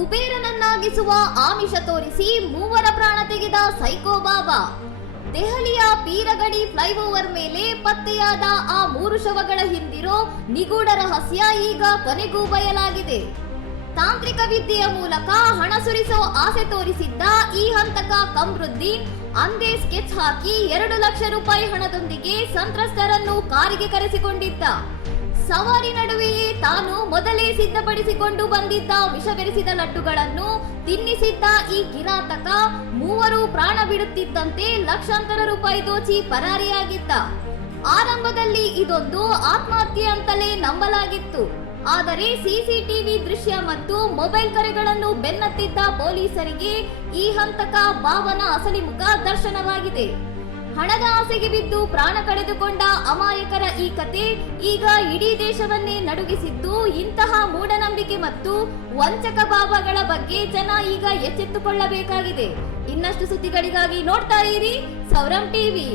ಕುಬೇರನನ್ನಾಗಿಸುವ ಆಮಿಷ ತೋರಿಸಿ ಮೂವರ ಪ್ರಾಣ ತೆಗೆದ ಸೈಕೋ ಬಾಬಾ. ದೆಹಲಿಯ ಪೀರಗಡಿ ಫ್ಲೈಓವರ್ ಮೇಲೆ ಪತ್ತೆಯಾದ ಆ 3 ಶವಗಳ ಹಿಂದಿರೋ ನಿಗೂಢ ರಹಸ್ಯ ಈಗ ಕೊನೆಗೂ ಬಯಲಾಗಿದೆ. ತಾಂತ್ರಿಕ ವಿದ್ಯೆಯ ಮೂಲಕ ಹಣ ಸುರಿಸೋ ಆಸೆ ತೋರಿಸಿದ್ದ ಈ ಹಂತಕ ಕಮ್ರುದ್ದೀನ್ ಅಂದೇ ಸ್ಕೆಚ್ ಹಾಕಿ 2 ಲಕ್ಷ ರೂಪಾಯಿ ಹಣದೊಂದಿಗೆ ಸಂತ್ರಸ್ತರನ್ನು ಕಾರಿಗೆ ಕರೆಸಿಕೊಂಡಿದ್ದ. ಸವಾರಿ ನಡುವೆಯೇ ತಾನು ಮೊದಲೇ ಸಿದ್ಧಪಡಿಸಿಕೊಂಡು ಬಂದಿದ್ದ ವಿಷ ಬೆರೆಸಿದ ಲಡ್ಡುಗಳನ್ನು ತಿನ್ನಿಸಿದ್ದ ಈ ಕಿರಾತಕ ಮೂವರು ಪ್ರಾಣ ಬಿಡುತ್ತಿದ್ದಂತೆ ಲಕ್ಷಾಂತರ ರೂಪಾಯಿ ದೋಚಿ ಪರಾರಿಯಾಗಿದ್ದ. ಆರಂಭದಲ್ಲಿ ಇದೊಂದು ಆತ್ಮಹತ್ಯೆ ಅಂತಲೇ ನಂಬಲಾಗಿತ್ತು. ಆದರೆ ಸಿಸಿಟಿವಿ ದೃಶ್ಯ ಮತ್ತು ಮೊಬೈಲ್ ಕರೆಗಳನ್ನು ಬೆನ್ನತ್ತಿದ್ದ ಪೊಲೀಸರಿಗೆ ಈ ಹಂತಕ ಬಾಬನ ಅಸಲಿ ಮುಖ ದರ್ಶನವಾಗಿದೆ. ಹಣದ ಆಸೆಗೆ ಬಿದ್ದು ಪ್ರಾಣ ಕಳೆದುಕೊಂಡ ಅಮಾಯಕರ ಈ ಕತೆ ಈಗ ಇಡೀ ದೇಶವನ್ನೇ ನಡುಗಿಸಿದ್ದು. ಇಂತಹ ಮೂಢನಂಬಿಕೆ ಮತ್ತು ವಂಚಕ ಬಾಬಾಗಳ ಬಗ್ಗೆ ಜನ ಈಗ ಎಚ್ಚೆತ್ತುಕೊಳ್ಳಬೇಕಾಗಿದೆ. ಇನ್ನಷ್ಟು ಸುದ್ದಿಗಳಿಗಾಗಿ ನೋಡ್ತಾ ಇರಿ ಸೌರಂ ಟಿವಿ.